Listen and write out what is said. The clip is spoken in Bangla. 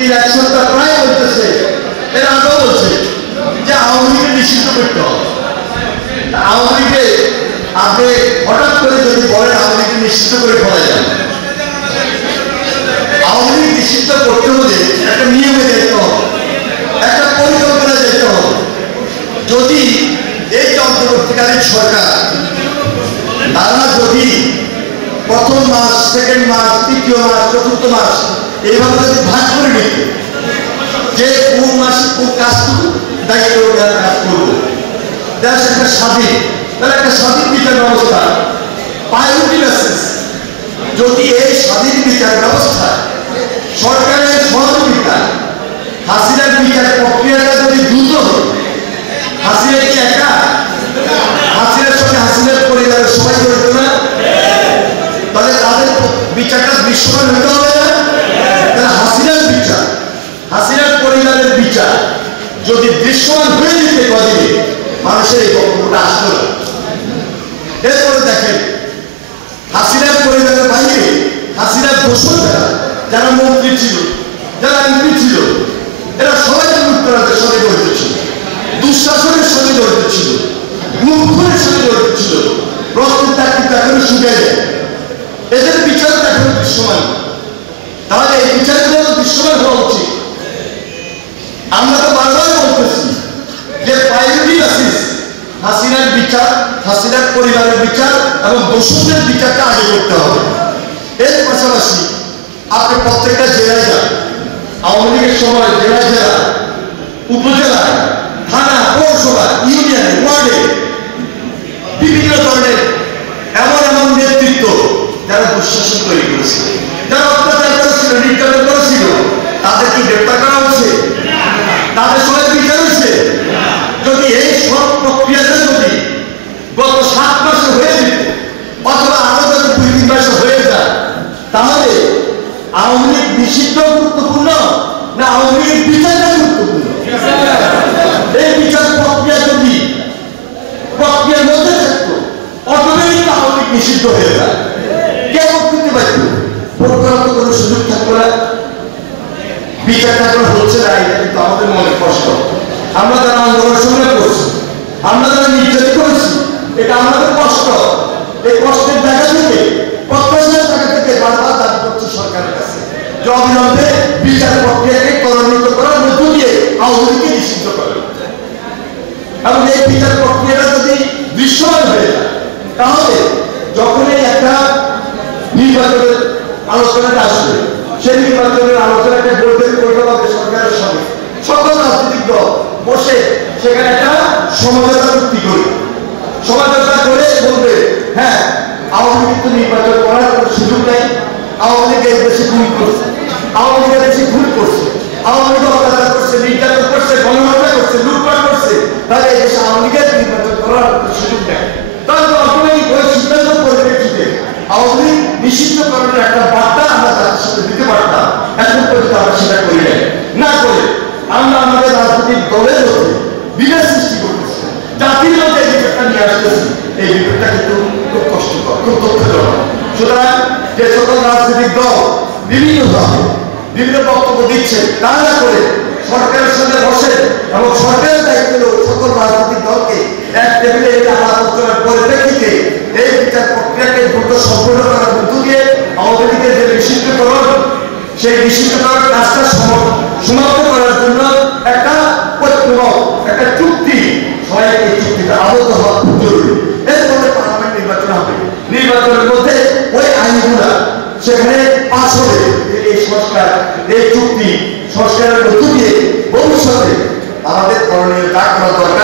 দিন এক সপ্তাহ প্রায় বলতেছে, এর আগেও বলছে যে আওয়ামী লীগকে নিষিদ্ধ করতে হবে। আওয়ামী লীগে আপনি হঠাৎ করে যদি বলেন আওয়ামী লীগকে নিষিদ্ধ করে ফেলা যায়, আওয়ামী লীগ নিষিদ্ধ করতে হলে একটা নিয়মে যেতে হবে, একটা পরিকল্পনা যেতে হবে। যদি এই অন্তর্বর্তীকালীন সরকার তারা যদি প্রথম মাস, সেকেন্ড মাস, তৃতীয় মাস, চতুর্থ মাস এইভাবে যদি ভাগ করে নিত যে কোন মাসে কোন কাজটুকু দায়িত্ব কাজ করবো, দেশ একটা স্বাধীন, তাহলে একটা স্বাধীন বিচার ব্যবস্থা প্রায়োরিটি বেসিস। যদি এই স্বাধীন বিচার ব্যবস্থা সরকারের সহযোগিতা হাসিনার বিচার প্রক্রিয়াটা যদি দ্রুত হয়, হাসিনা কি একা? হাসিনার সঙ্গে হাসিনার পরিবারের সবাই জড়িত না? তাহলে তাদের বিচারটা দৃশ্যমান হতে হবে না? তাহলে হাসিনার বিচার, হাসিনার পরিবারের বিচার যদি দৃশ্যমান হয়ে যেতে কদিনে, মানুষের এই বক্তব্যটা আসলো না। এরপরে দেখেন হাসিনার পরিবারের বাইরে হাসিনার দোষরা যারা মন্ত্রী ছিল, যারা এমপি ছিল, এরা সবাই লুটতরাজের সঙ্গে জড়িত ছিল, দুঃশাসনের সঙ্গে জড়িত ছিল, লুণ্ঠনের সঙ্গে জড়িত ছিল। রক্তের চাকরিটা এখনো শুকিয়ে যায়, এদের বিচারটা এখনো দৃশ্যমান। তাহলে এই বিচারগুলো দৃশ্যমান হওয়া উচিত। আমরা তো বারবার বলতেছি যে প্রায়োরিটি বেসিস হাসিনার বিচার, হাসিনার পরিবারের বিচার এবং দোষীদের বিচারটা আগে করতে হবে। এর পাশাপাশি আপনি প্রত্যেকটা জেলায় যান, আওয়ামী লীগের সময় জেলা জেলা, উপজেলা, থানা, পৌরসভা, ইউনিয়নে, ওয়ার্ডে বিভিন্ন ধরনের এমন এমন নেতৃত্ব যারা দুঃশাসন তৈরি করেছিল, যারা অত্যাচার করেছিল, নির্যাতন করেছিল, তাদেরকে গ্রেপ্তার করা হচ্ছে, তাদের সবাই বিচার হচ্ছে। যদি এই সব প্রক্রিয়াটা যদি গত 7 মাসে হয়ে যেত, অথবা আরো যদি 2-3 মাসে হয়ে যায়, তাহলে আওয়ামী লীগ নিষিদ্ধ গুরুত্বপূর্ণ না আওয়ামী লীগ বিচারটা গুরুত্বপূর্ণ? এই বিচার প্রক্রিয়া যদি প্রক্রিয়ার মধ্যে থাকতো, অটোমেটিক আওয়ামী লীগ নিষিদ্ধ হয়ে যায়। কেউ করতে পারত, প্রকারান্ত কোনো সুযোগ থাকতো না, বিচারটা করে হচ্ছে না। এটা কিন্তু আমাদের মনে কষ্ট। আমরা যারা আন্দোলন সংগ্রাম করছি, আমরা যারা নির্যাতিত করেছি, এটা আমাদের কষ্ট। এই কষ্টের জায়গা থেকে, প্রত্যাশার জায়গা থেকে বারবার দাবি করছে সরকারের কাছে যে অবিলম্বে বিচার প্রক্রিয়াকে ত্বরান্বিত করার মধ্য দিয়ে আওয়ামী লীগকে নিষিদ্ধ করে। এবং এই বিচার প্রক্রিয়াটা যদি দৃশ্যমান হয়ে যায়, তাহলে যখনই একটা নির্বাচনের আলোচনাটা আসবে, সেই নির্বাচনের আলোচনাটা বলতে হবে সরকারের সঙ্গে, সকল রাজনৈতিক দল বসে সেখানে একটা সমঝোতা চুক্তি করে, সমঝোতা করে বলবে হ্যাঁ আওয়ামী লীগ তো নির্বাচন করার কোনো সুযোগ নেই, আওয়ামী লীগ এই দেশে ভুল করছে, আওয়ামী লীগের দেশে ভুল করছে, আওয়ামী লীগ অত্যাচার করছে, নির্যাতন করছে, গণহত্যা করছে, লুটপাট করছে, তাহলে এই দেশে আওয়ামী লীগের নির্বাচন করার কোনো সুযোগ নেই। তাহলে অটোমেটিক ওই সিদ্ধান্ত পরিপ্রেক্ষিতে আওয়ামী লীগ নিষিদ্ধকরণের একটা বার্তা আমরা তাদের সাথে দিতে পারতাম। এখন পর্যন্ত আমরা সেটা করি না করে আমরা আমাদের রাজনৈতিক দলের মধ্যে বিভেদ সৃষ্টি করতেছি, জাতির মধ্যে এই বিভেদটা নিয়ে আসতেছি। এই বিভেদটা কিন্তু খুব কষ্টকর, খুব দুঃখজনক। সুতরাং যে সকল রাজনৈতিক দল বিভিন্নভাবে বিভিন্ন বক্তব্য দিচ্ছে, তা না করে সরকারের সঙ্গে বসে এবং সরকারের দায়িত্ব সকল রাজনৈতিক দলকে এক টেবিলে এনে আলোচনার পরিপ্রেক্ষিতে এই বিচার প্রক্রিয়াকে দ্রুত সম্পূর্ণ করার মধ্য দিয়ে আওয়ামী লীগের যে নিষিদ্ধকরণ, সেই নিষিদ্ধকরণ কাজটা সমাপ্ত করার জন্য একটা একটা চুক্তি, সবাইকে এই চুক্তিতে আবদ্ধ হওয়া খুব জরুরি। এরপরে পার্লামেন্ট নির্বাচন হবে, নির্বাচনের মধ্যে ওই আইনগুলা সেখানে পাস হবে। এই সংস্কার, এই চুক্তি সংস্কারের মধ্য দিয়ে ভবিষ্যতে আমাদের করণীয় যা করা দরকার